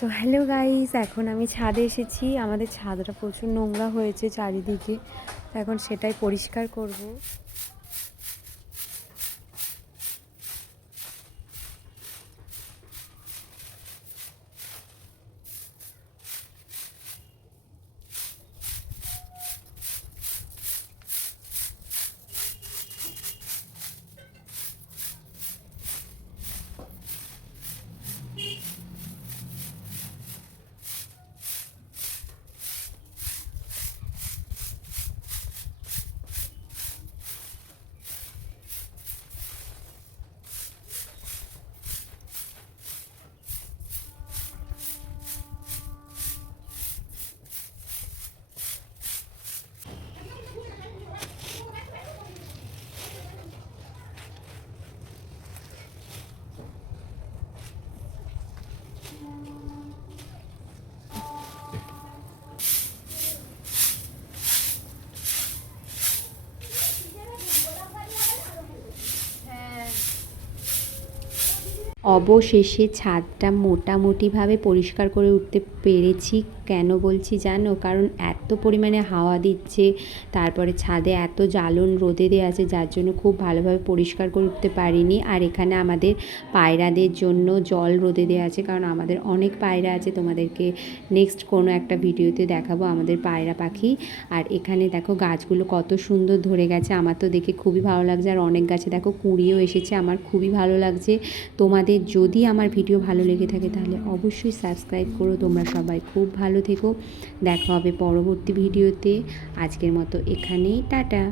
তো hello guys, এখন আমি ছাদে এসেছি। আমাদের ছাদটা প্রচুর নোংরা হয়েছে চারিদিকে, এখন সেটাই পরিষ্কার করব। অবশেষে ছাদটা মোটামুটিভাবে পরিষ্কার করে উঠতে পেরেছি। কেন বলছি জানো? কারণ এত পরিমাণে হাওয়া দিচ্ছে, তারপরে ছাদে এত জ্বালন রোদে দেওয়া আছে, যার জন্য খুব ভালোভাবে পরিষ্কার করে উঠতে পারিনি। আর এখানে আমাদের পায়রাদের জন্য জল রোদে দেওয়া আছে, কারণ আমাদের অনেক পায়রা আছে। তোমাদেরকে নেক্সট কোনো একটা ভিডিওতে দেখাবো আমাদের পায়রা পাখি। আর এখানে দেখো গাছগুলো কত সুন্দর ধরে গেছে, আমার তো দেখে খুবই ভালো লাগছে। আর অনেক গাছে দেখো কুঁড়িও এসেছে, আমার খুবই ভালো লাগছে। তোমাদের যদি আমার ভিডিও ভালো লেগে থাকে তাহলে অবশ্যই সাবস্ক্রাইব করো। তোমরা সবাই খুব ভালো থেকো, দেখা হবে পরবর্তী ভিডিওতে। আজকের মতো এখানেই, টাটা।